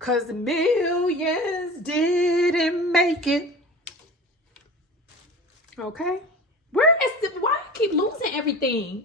'cause millions didn't make it. Okay? Why I keep losing everything?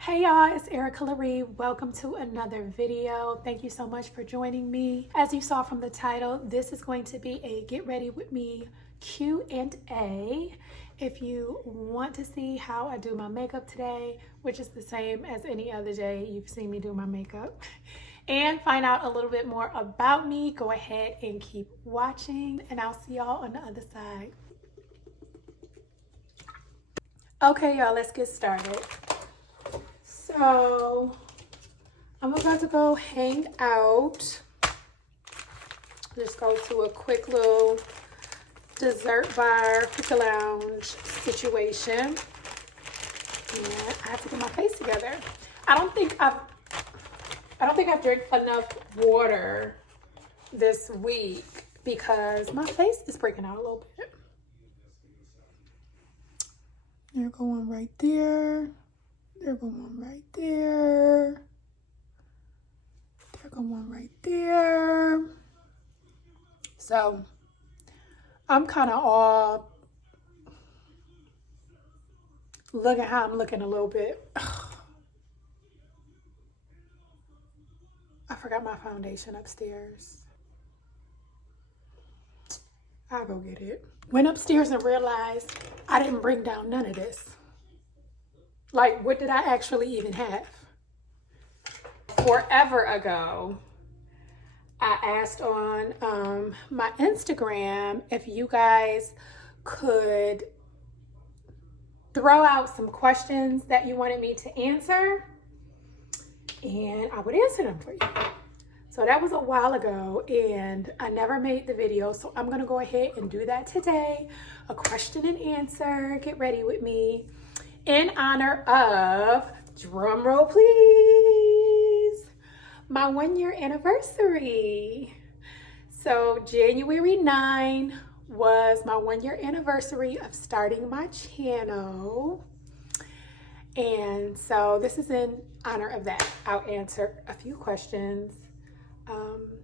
Hey y'all, it's Erica Laree. Welcome to another video. Thank you so much for joining me. As you saw from the title, this is going to be a get ready with me Q&A. If you want to see how I do my makeup today, which is the same as any other day you've seen me do my makeup, and find out a little bit more about me, go ahead and keep watching, and I'll see y'all on the other side. Okay, y'all, let's get started. So I'm about to go hang out. Just go to a quick little dessert bar, hookah lounge situation. And I have to get my face together. I don't think I've drank enough water this week because my face is breaking out a little bit. They're going right there. They're going right there. They're going right there. So I'm kind of all look at how I'm looking a little bit. I forgot my foundation upstairs. I'll go get it. Went upstairs and realized I didn't bring down none of this. Like, what did I actually even have? Forever ago, I asked on my Instagram if you guys could throw out some questions that you wanted me to answer, and I would answer them for you. So that was a while ago, and I never made the video, so I'm gonna go ahead and do that today. A question and answer, get ready with me, in honor of, drum roll please, my 1-year anniversary. So January 9 was my 1-year anniversary of starting my channel. And so this is in honor of that. I'll answer a few questions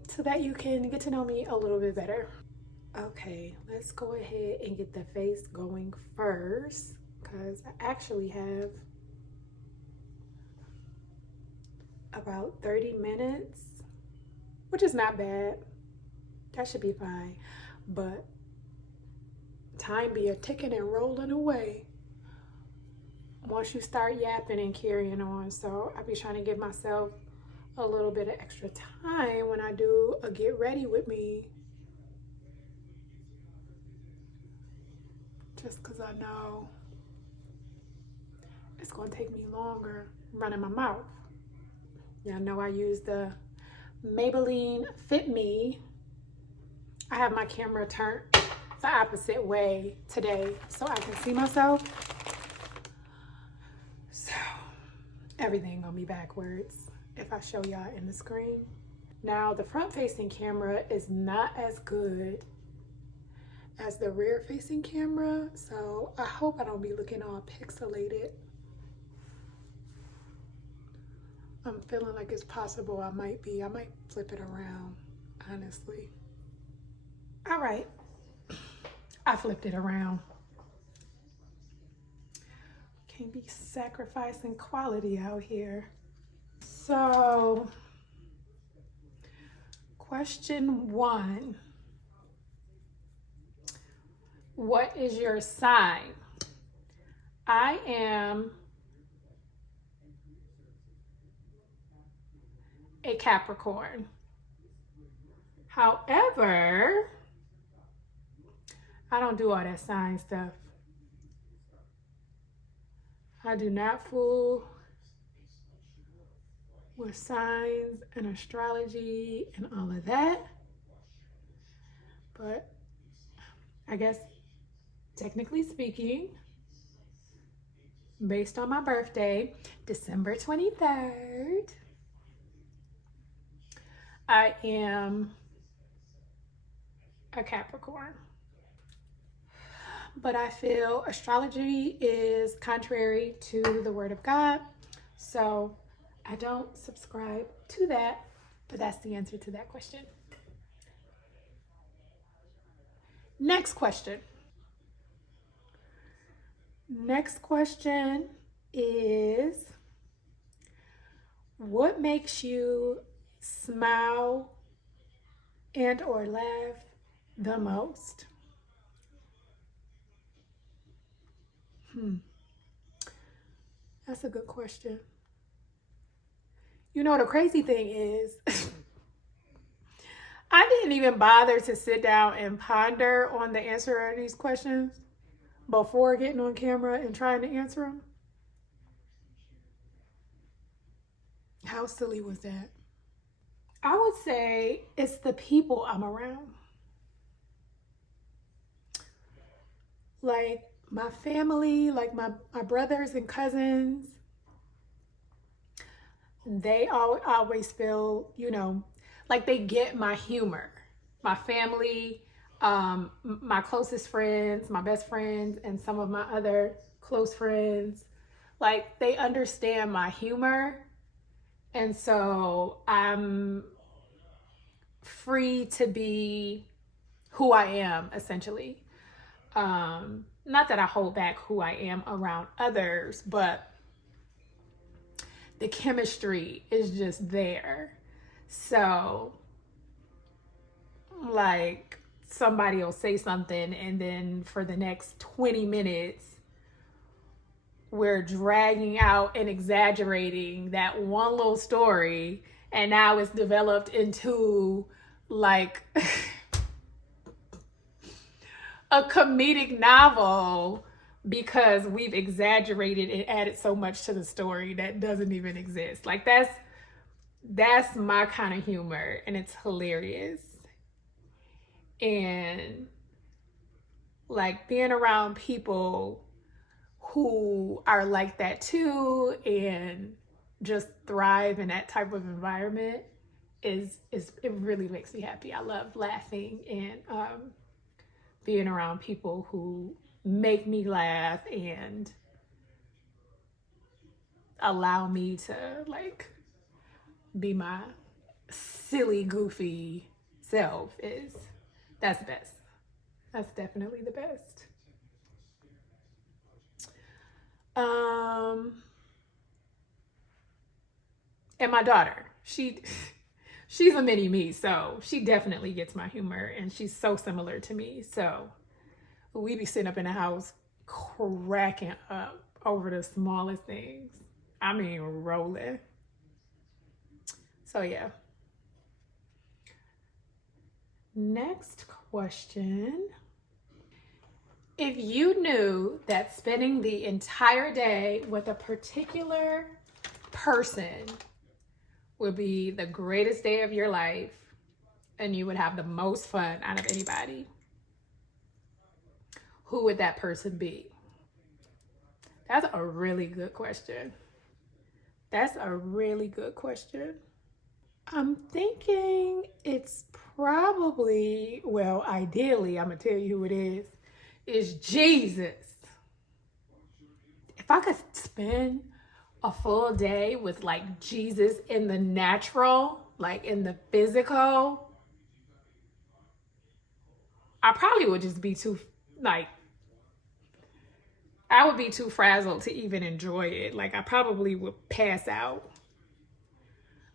so that you can get to know me a little bit better. Okay, let's go ahead and get the face going first, because I actually have about 30 minutes, which is not bad. That should be fine. But time be a ticking and rolling away once you start yapping and carrying on. So I be trying to give myself a little bit of extra time when I do a get ready with me, just because I know it's going to take me longer running my mouth. Y'all know I use the Maybelline Fit Me. I have my camera turned the opposite way today so I can see myself. So everything gonna be backwards if I show y'all in the screen. Now the front facing camera is not as good as the rear facing camera, so I hope I don't be looking all pixelated. I'm feeling like it's possible I might flip it around, honestly. All right, I flipped it around. Can't be sacrificing quality out here. So, question 1. What is your sign? I am a Capricorn. However, I don't do all that sign stuff. I do not fool with signs and astrology and all of that. But I guess, technically speaking, based on my birthday, December 23rd, I am a Capricorn. But I feel astrology is contrary to the word of God. So I don't subscribe to that. But that's the answer to that question. Next question. Next question is, what makes you smile and or laugh the most? That's a good question. You know, the crazy thing is, I didn't even bother to sit down and ponder on the answer of these questions before getting on camera and trying to answer them. How silly was that? I would say it's the people I'm around. Like my family, like my brothers and cousins, they always feel, like they get my humor. My family, my closest friends, my best friends, and some of my other close friends, like they understand my humor. And so I'm free to be who I am, essentially. Not that I hold back who I am around others, but the chemistry is just there. So, like, somebody will say something, and then for the next 20 minutes, we're dragging out and exaggerating that one little story, and now it's developed into like a comedic novel because we've exaggerated and added so much to the story that doesn't even exist. Like that's my kind of humor, and it's hilarious. And like being around people who are like that too and just thrive in that type of environment is it really makes me happy. I love laughing and being around people who make me laugh and allow me to like be my silly, goofy self. That's the best. That's definitely the best. And my daughter, she's a mini me, so she definitely gets my humor, and she's so similar to me. So we be sitting up in the house cracking up over the smallest things. I mean, rolling. So yeah. Next question. If you knew that spending the entire day with a particular person would be the greatest day of your life and you would have the most fun out of anybody, who would that person be? That's a really good question. That's a really good question. I'm thinking it's probably, well, ideally, I'm going to tell you who it is Jesus. If I could spend a full day with like Jesus in the natural, like in the physical, I probably would just be too, like, I would be too frazzled to even enjoy it. Like, I probably would pass out.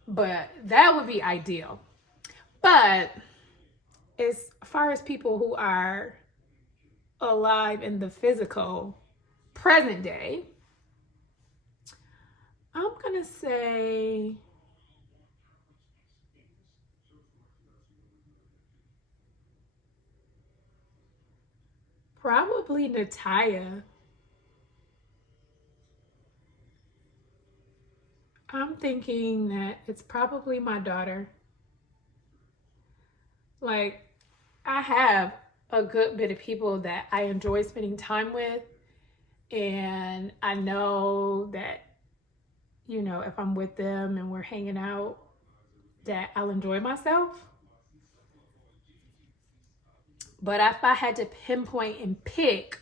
But that would be ideal. But as far as people who are alive in the physical present day, I'm going to say probably Nataya. I'm thinking that it's probably my daughter. Like, I have a good bit of people that I enjoy spending time with. And I know that, if I'm with them and we're hanging out, that I'll enjoy myself. But if I had to pinpoint and pick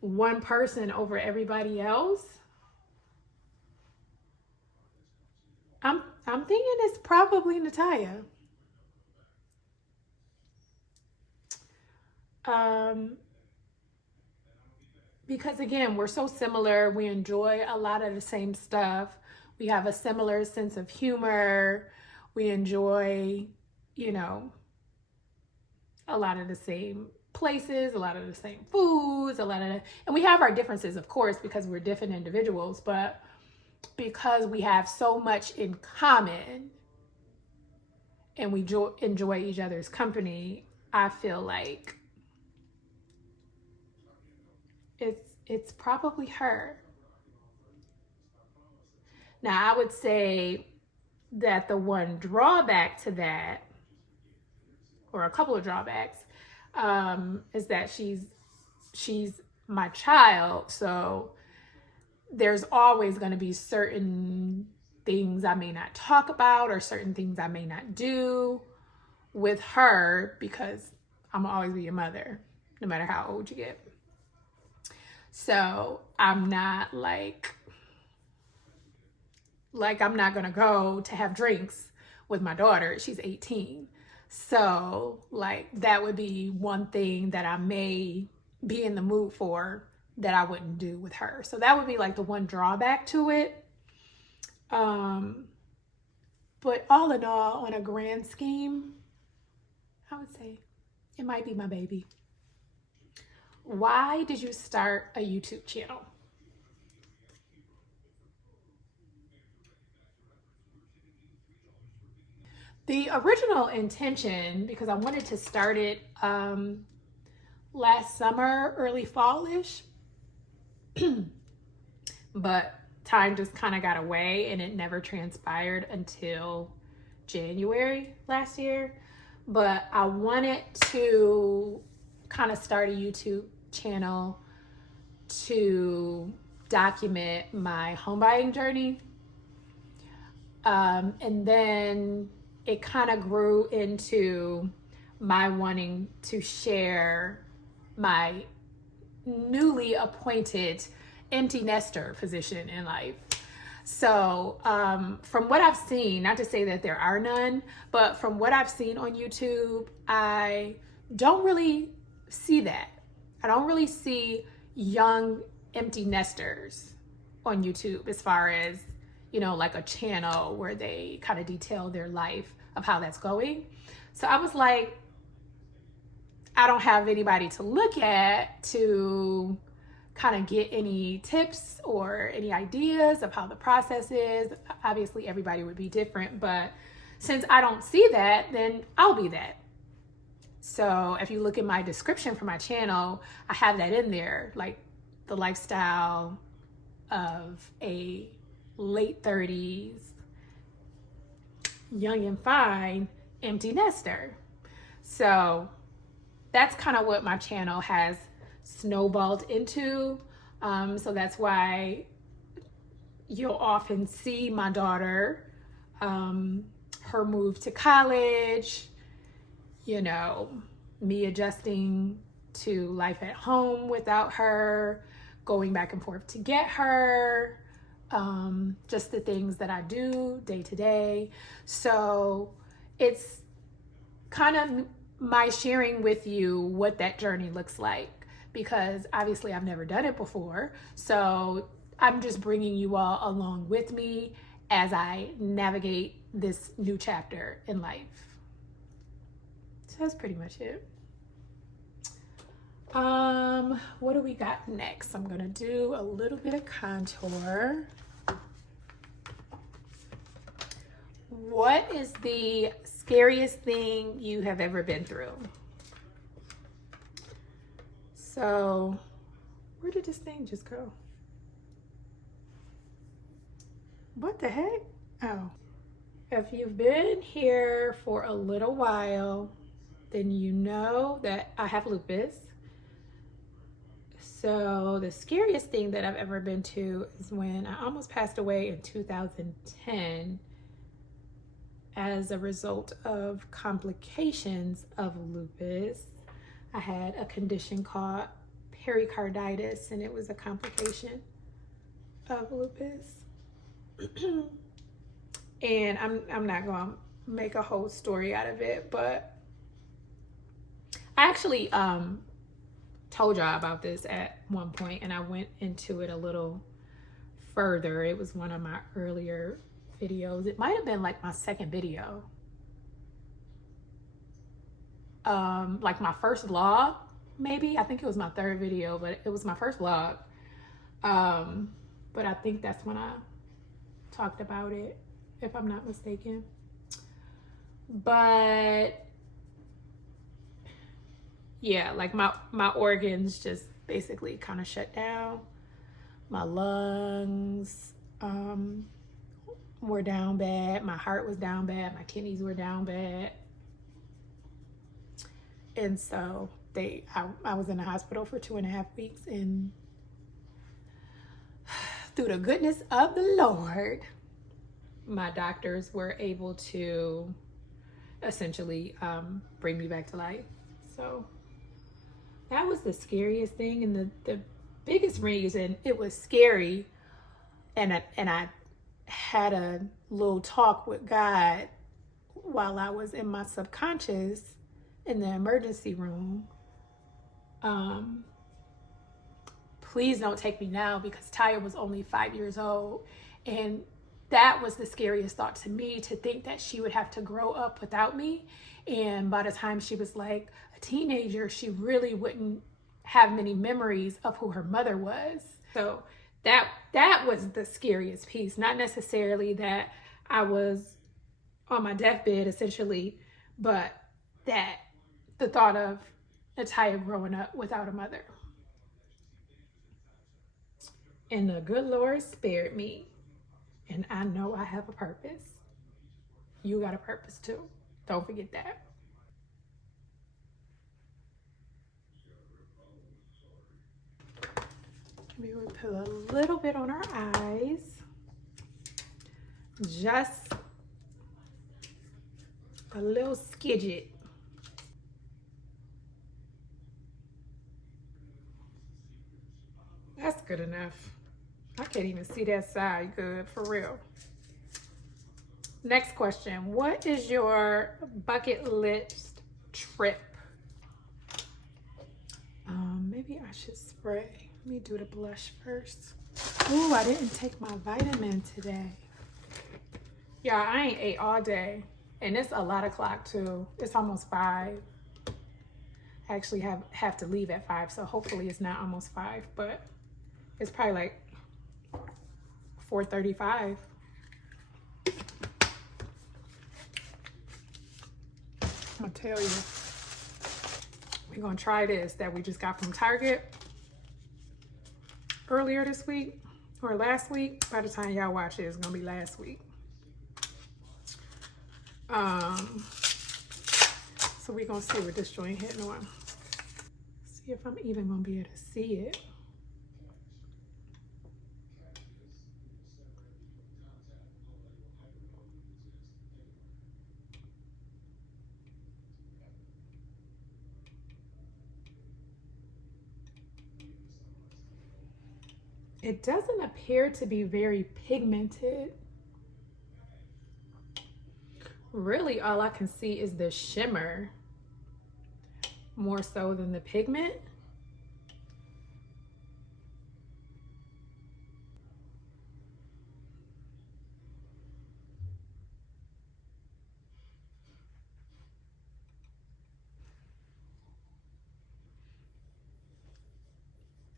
one person over everybody else, I'm thinking it's probably Natalia. Because again, we're so similar. We enjoy a lot of the same stuff. We have a similar sense of humor. We enjoy, you know, a lot of the same places, a lot of the same foods, and we have our differences, of course, because we're different individuals, but because we have so much in common and we enjoy each other's company, I feel like it's probably her. Now, I would say that the one drawback to that, or a couple of drawbacks, is that she's my child, so there's always going to be certain things I may not talk about or certain things I may not do with her because I'm gonna always be your mother, no matter how old you get. So I'm not like I'm not gonna go to have drinks with my daughter. She's 18. So like that would be one thing that I may be in the mood for that I wouldn't do with her. So that would be like the one drawback to it. But all in all, on a grand scheme, I would say it might be my baby. Why did you start a YouTube channel? The original intention, because I wanted to start it last summer, early fallish, but time just kind of got away and it never transpired until January last year. But I wanted to kind of start a YouTube channel to document my home buying journey. And then it kind of grew into my wanting to share my newly appointed empty nester position in life. So from what I've seen, not to say that there are none, but from what I've seen on YouTube, I don't really see that. I don't really see young empty nesters on YouTube as far as, you know, like a channel where they kind of detail their life of how that's going. So I was like, I don't have anybody to look at to kind of get any tips or any ideas of how the process is. Obviously, everybody would be different, but since I don't see that, then I'll be that. So if you look at my description for my channel, I have that in there, like the lifestyle of a late 30s, young and fine, empty nester. So that's kind of what my channel has snowballed into. So that's why you'll often see my daughter, her move to college, you know, me adjusting to life at home without her, going back and forth to get her, just the things that I do day to day. So it's kind of my sharing with you what that journey looks like, because obviously I've never done it before. So I'm just bringing you all along with me as I navigate this new chapter in life. So that's pretty much it. What do we got next? I'm gonna do a little bit of contour. What is the scariest thing you have ever been through? So, where did this thing just go? What the heck? Oh, if you've been here for a little while, then you know that I have lupus. So the scariest thing that I've ever been to is when I almost passed away in 2010 as a result of complications of lupus. I had a condition called pericarditis, and it was a complication of lupus. And I'm not going to make a whole story out of it, but I actually told y'all about this at one point, and I went into it a little further. It was one of my earlier videos. It might have been like my second video. Like my first vlog, maybe. I think it was my third video, but it was my first vlog. But I think that's when I talked about it, if I'm not mistaken. But yeah, like my organs just basically kind of shut down. My lungs were down bad. My heart was down bad. My kidneys were down bad. And so I was in the hospital for 2.5 weeks, and through the goodness of the Lord, my doctors were able to essentially bring me back to life. So that was the scariest thing, and the biggest reason it was scary, and I had a little talk with God while I was in my subconscious in the emergency room. Please don't take me now, because Tyra was only 5 years old, and that was the scariest thought to me, to think that she would have to grow up without me, and by the time she was like a teenager, she really wouldn't have many memories of who her mother was. So that was the scariest piece. Not necessarily that I was on my deathbed essentially, but that the thought of Natalia growing up without a mother. And the good Lord spared me, and I know I have a purpose. You got a purpose too. Don't forget that. We will put a little bit on our eyes. Just a little skidget. That's good enough. I can't even see that side good, for real. Next question. What is your bucket list trip? Maybe I should spray. Let me do the blush first. Ooh, I didn't take my vitamin today. Y'all, I ain't ate all day. And it's a lot o'clock too. It's almost 5. I actually have to leave at 5, so hopefully it's not almost 5, but it's probably like 4:35. I'm gonna tell you. We're gonna try this that we just got from Target earlier this week, or last week. By the time y'all watch it, it's gonna be last week. So we're gonna see what this joint hitting on. See if I'm even gonna be able to see it. It doesn't appear to be very pigmented. Really, all I can see is the shimmer more so than the pigment.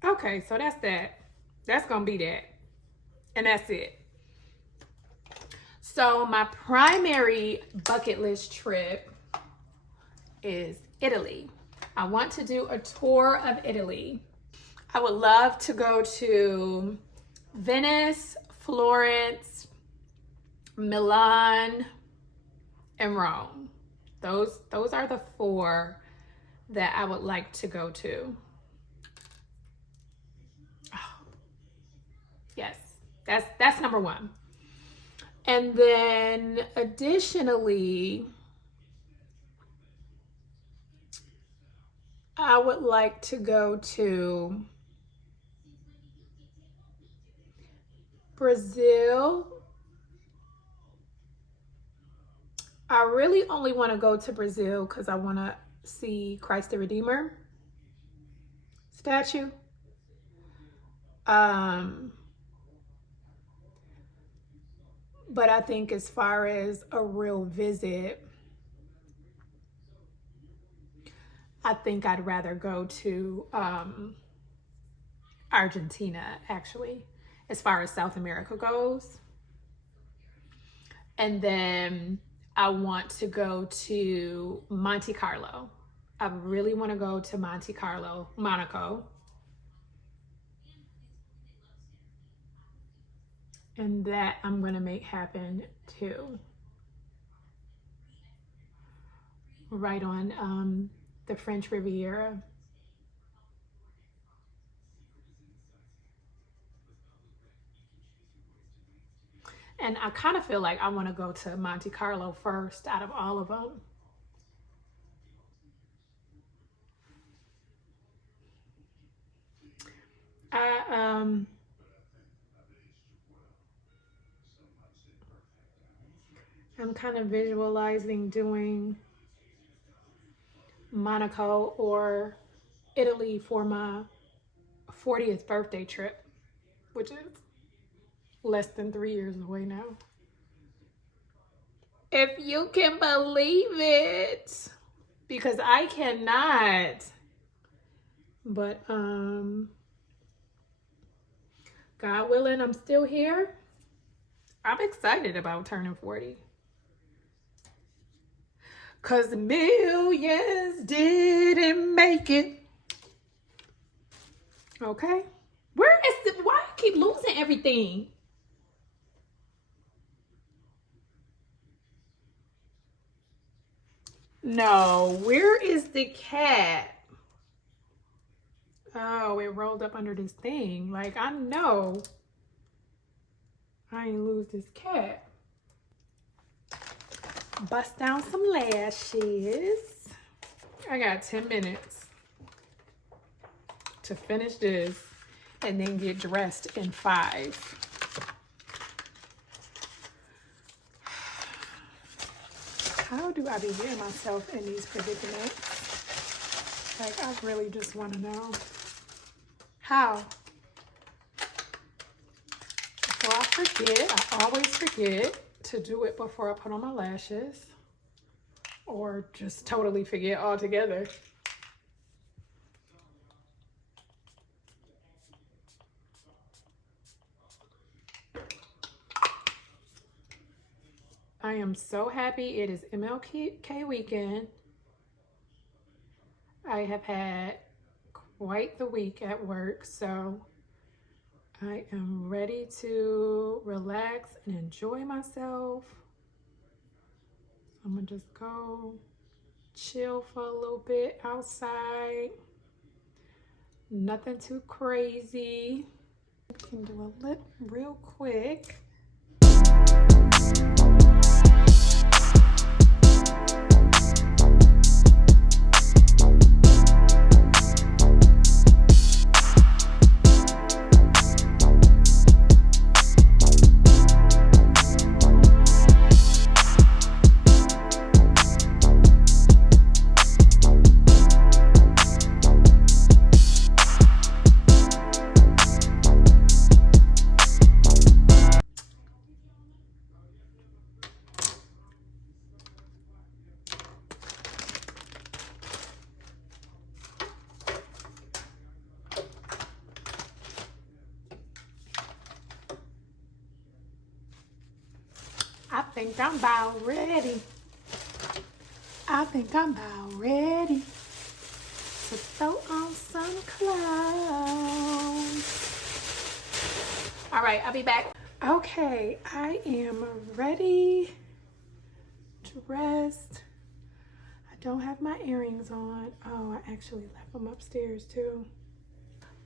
Okay, so that's that. That's gonna be that. And that's it. So my primary bucket list trip is Italy. I want to do a tour of Italy. I would love to go to Venice, Florence, Milan, and Rome. Those are the 4 that I would like to go to. Yes, that's number 1. And then additionally, I would like to go to Brazil. I really only want to go to Brazil because I want to see Christ the Redeemer statue. But I think as far as a real visit, I think I'd rather go to Argentina, actually, as far as South America goes. And then I want to go to Monte Carlo. I really want to go to Monte Carlo, Monaco. And that I'm going to make happen too. Right on the French Riviera. And I kind of feel like I want to go to Monte Carlo first out of all of them. I'm kind of visualizing doing Monaco or Italy for my 40th birthday trip, which is less than 3 years away now. If you can believe it, because I cannot. But God willing, I'm still here. I'm excited about turning 40. Cause millions didn't make it. Okay. Why I keep losing everything? No, where is the cat? Oh, it rolled up under this thing. Like, I know I ain't lose this cat. Bust down some lashes. I got 10 minutes to finish this and then get dressed in 5. How do I be getting myself in these predicaments? Like, I really just want to know. How? Before I forget, I always forget to do it before I put on my lashes, or just totally forget altogether. I am so happy it is MLK weekend. I have had quite the week at work, so I am ready to relax and enjoy myself. I'm gonna just go chill for a little bit outside. Nothing too crazy. I can do a lip real quick. I think I'm about ready. I think I'm about ready to throw on some clothes. All right, I'll be back. Okay, I am ready, dressed. I don't have my earrings on. Oh, I actually left them upstairs too.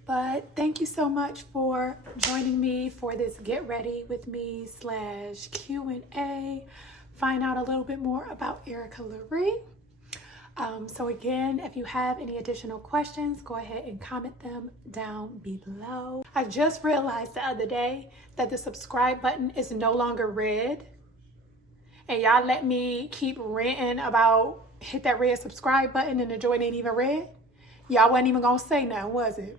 But thank you so much for joining me for this Get Ready With Me / Q&A. Find out a little bit more about Erica Laree. So again, if you have any additional questions, go ahead and comment them down below. I just realized the other day that the subscribe button is no longer red. And y'all let me keep ranting about hit that red subscribe button and the joint ain't even red. Y'all wasn't even gonna say nothing, was it?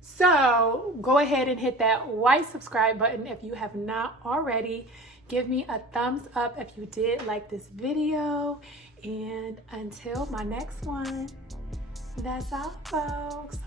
So go ahead and hit that white subscribe button if you have not already. Give me a thumbs up if you did like this video. And until my next one, that's all, folks.